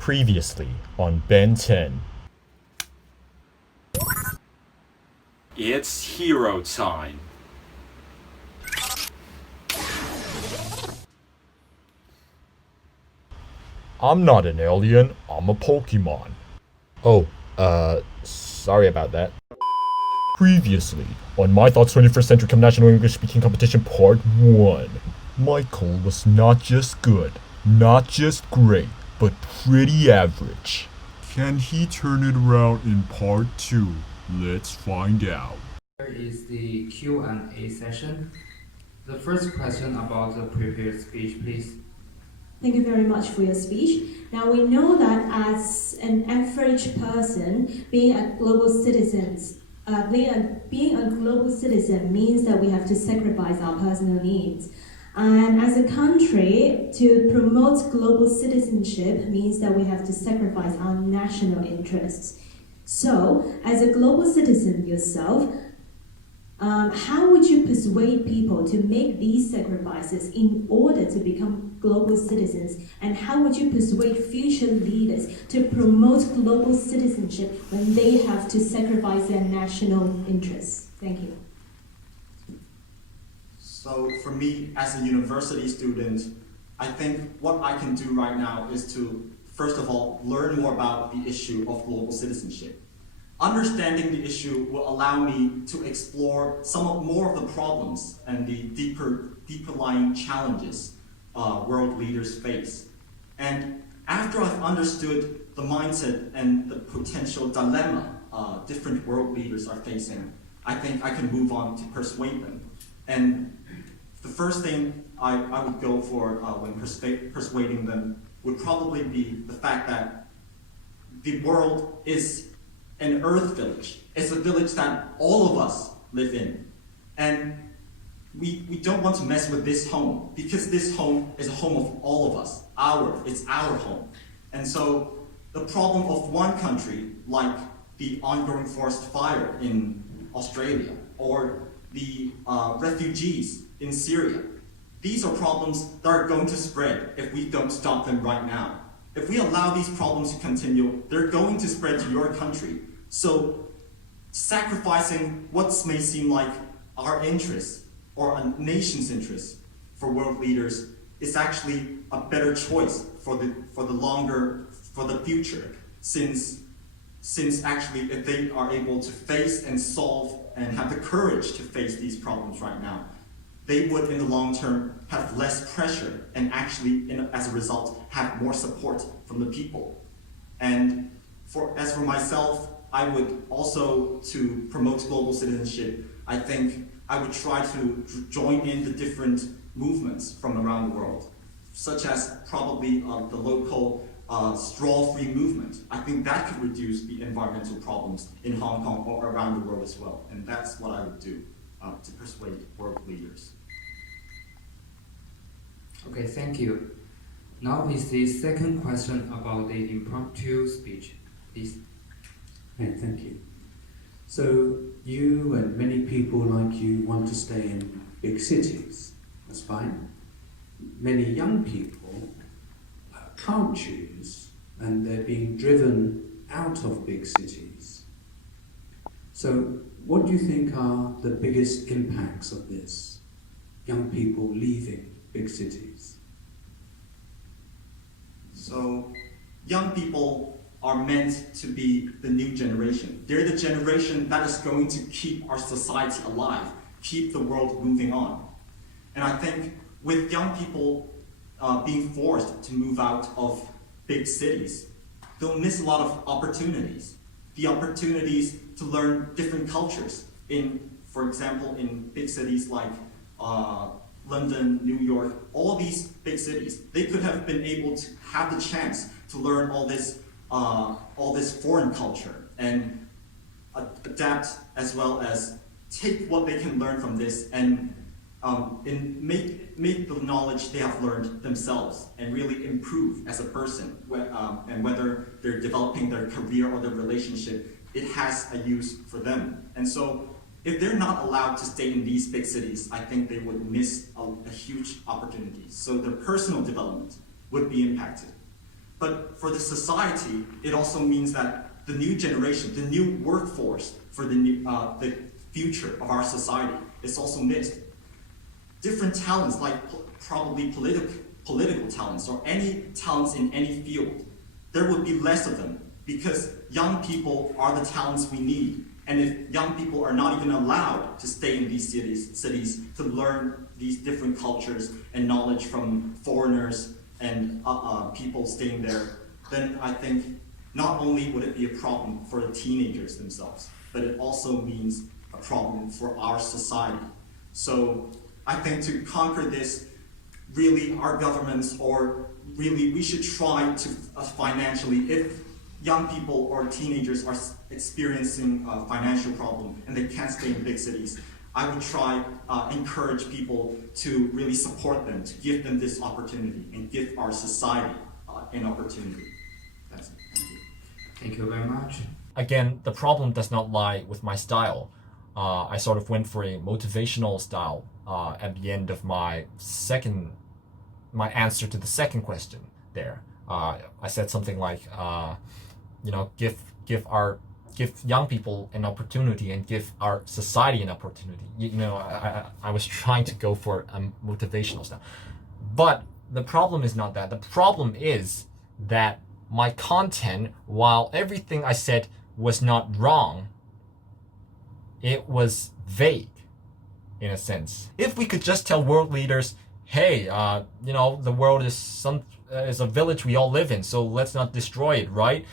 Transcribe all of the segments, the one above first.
Previously on Ben 10. It's hero time. I'm not an alien, I'm a Pokemon. Oh, sorry about that. Previously on My Thoughts 21st Century National English Speaking Competition Part 1. Michael was not just good, not just great, but pretty average. Can he turn it around in Part 2? Let's find out. Here is the Q&A session. The first question about the prepared speech, please. Thank you very much for your speech. Now we know that as an average person, being a global citizen means that we have to sacrifice our personal needs. And as a country, to promote global citizenship means that we have to sacrifice our national interests. So, as a global citizen yourself, how would you persuade people to make these sacrifices in order to become global citizens? And how would you persuade future leaders to promote global citizenship when they have to sacrifice their national interests? Thank you. So for me, as a university student, I think what I can do right now is to, first of all, learn more about the issue of global citizenship. Understanding the issue will allow me to explore more of the problems and the deeper lying challenges world leaders face. And after I've understood the mindset and the potential dilemma different world leaders are facing, I think I can move on to persuade them. And the first thing I would go for when persuading them would probably be the fact that the world is an Earth village. It's a village that all of us live in. And we don't want to mess with this home, because this home is a home of all of us. It's our home. And so the problem of one country, like the ongoing forest fire in Australia, or the refugees in Syria, these are problems that are going to spread if we don't stop them right now. If we allow these problems to continue, they're going to spread to your country. So sacrificing what may seem like our interests or a nation's interests for world leaders is actually a better choice for the future, since actually if they are able to face and solve and have the courage to face these problems right now, they would in the long term have less pressure and actually as a result have more support from the people. And as for myself, I would also, to promote global citizenship, I think I would try to join in the different movements from around the world, such as probably the local straw-free movement. I think that could reduce the environmental problems in Hong Kong or around the world as well. And that's what I would do to persuade world leaders. Okay, thank you. Now is the second question about the impromptu speech, please. Okay, thank you. So you and many people like you want to stay in big cities. That's fine. Many young people can't choose, and they're being driven out of big cities. So what do you think are the biggest impacts of this? Young people leaving big cities. So young people are meant to be the new generation. They're the generation that is going to keep our society alive, keep the world moving on. And I think with young people being forced to move out of big cities, they'll miss a lot of opportunities. The opportunities to learn different cultures. For example, in big cities like London, New York, all these big cities, they could have been able to have the chance to learn all this foreign culture and adapt, as well as take what they can learn from this and make the knowledge they have learned themselves and really improve as a person. And whether they're developing their career or their relationship, it has a use for them. And so if they're not allowed to stay in these big cities, I think they would miss a huge opportunity. So their personal development would be impacted. But for the society, it also means that the new generation, the new workforce for the future of our society is also missed. Different talents, like probably political talents or any talents in any field, there would be less of them because young people are the talents we need. And if young people are not even allowed to stay in these cities to learn these different cultures and knowledge from foreigners and people staying there, then I think not only would it be a problem for the teenagers themselves, but it also means a problem for our society. So I think to conquer this, really our governments, or really we should try to financially, if young people or teenagers are experiencing a financial problem and they can't stay in big cities, I would try encourage people to really support them, to give them this opportunity and give our society an opportunity. That's it. Thank you. Thank you very much. Again, the problem does not lie with my style. I sort of went for a motivational style at the end of my answer to the second question there. I said something like, give young people an opportunity and give our society an opportunity. I was trying to go for a motivational style. But the problem is not that. The problem is that my content, while everything I said was not wrong, it was vague in a sense. If we could just tell world leaders, hey, the world is a village we all live in, so let's not destroy it, right?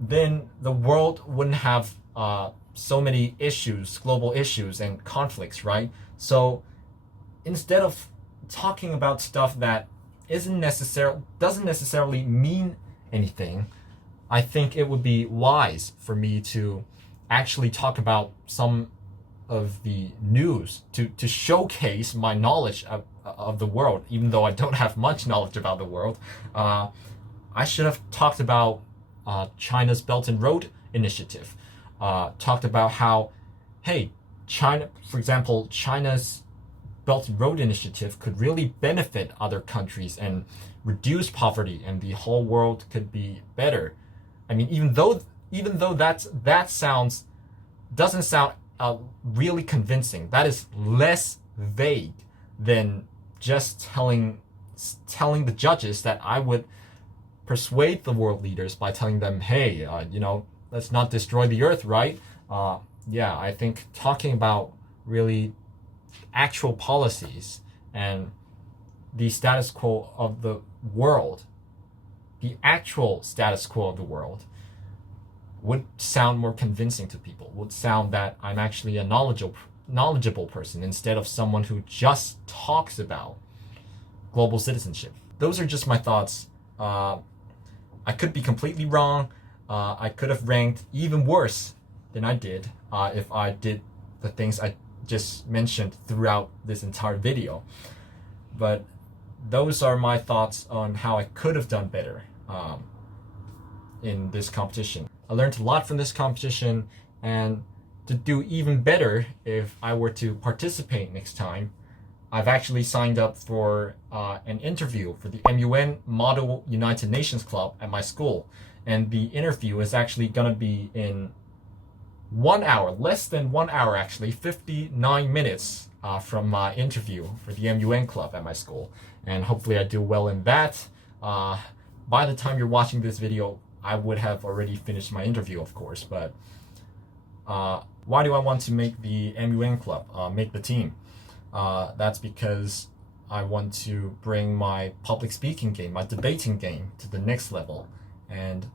Then the world wouldn't have so many issues, global issues and conflicts, right? So instead of talking about stuff that doesn't necessarily mean anything, I think it would be wise for me to actually talk about some of the news to showcase my knowledge of the world, even though I don't have much knowledge about the world. I should have talked about China's Belt and Road Initiative, talked about how, hey, China, for example, China's Belt and Road Initiative could really benefit other countries and reduce poverty, and the whole world could be better. I mean, even though that doesn't sound really convincing, that is less vague than just telling the judges that I would persuade the world leaders by telling them, hey, let's not destroy the earth, right? I think talking about really actual policies and the status quo of the world, the actual status quo of the world, would sound more convincing to people, would sound that I'm actually a knowledgeable person instead of someone who just talks about global citizenship. Those are just my thoughts. I could be completely wrong. I could have ranked even worse than I did if I did the things I just mentioned throughout this entire video. But those are my thoughts on how I could have done better in this competition. I learned a lot from this competition, and to do even better if I were to participate next time, I've actually signed up for an interview for the MUN Model United Nations Club at my school. And the interview is actually going to be in 1 hour, less than 1 hour actually, 59 minutes from my interview for the MUN Club at my school. And hopefully I do well in that. By the time you're watching this video, I would have already finished my interview, of course. But why do I want to make the MUN Club, make the team? That's because I want to bring my public speaking game, my debating game, to the next level. And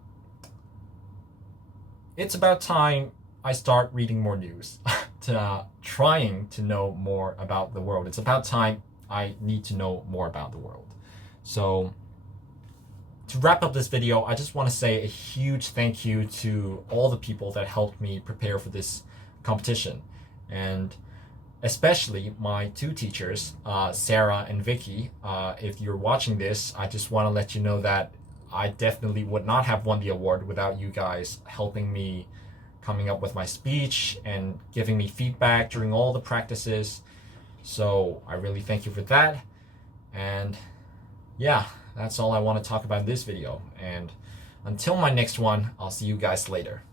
it's about time I start reading more news, trying to know more about the world. It's about time I need to know more about the world. So to wrap up this video, I just want to say a huge thank you to all the people that helped me prepare for this competition. And especially my two teachers, Sarah and Vicky. If you're watching this, I just want to let you know that I definitely would not have won the award without you guys helping me coming up with my speech and giving me feedback during all the practices. So I really thank you for that. And yeah, that's all I want to talk about in this video. And until my next one, I'll see you guys later.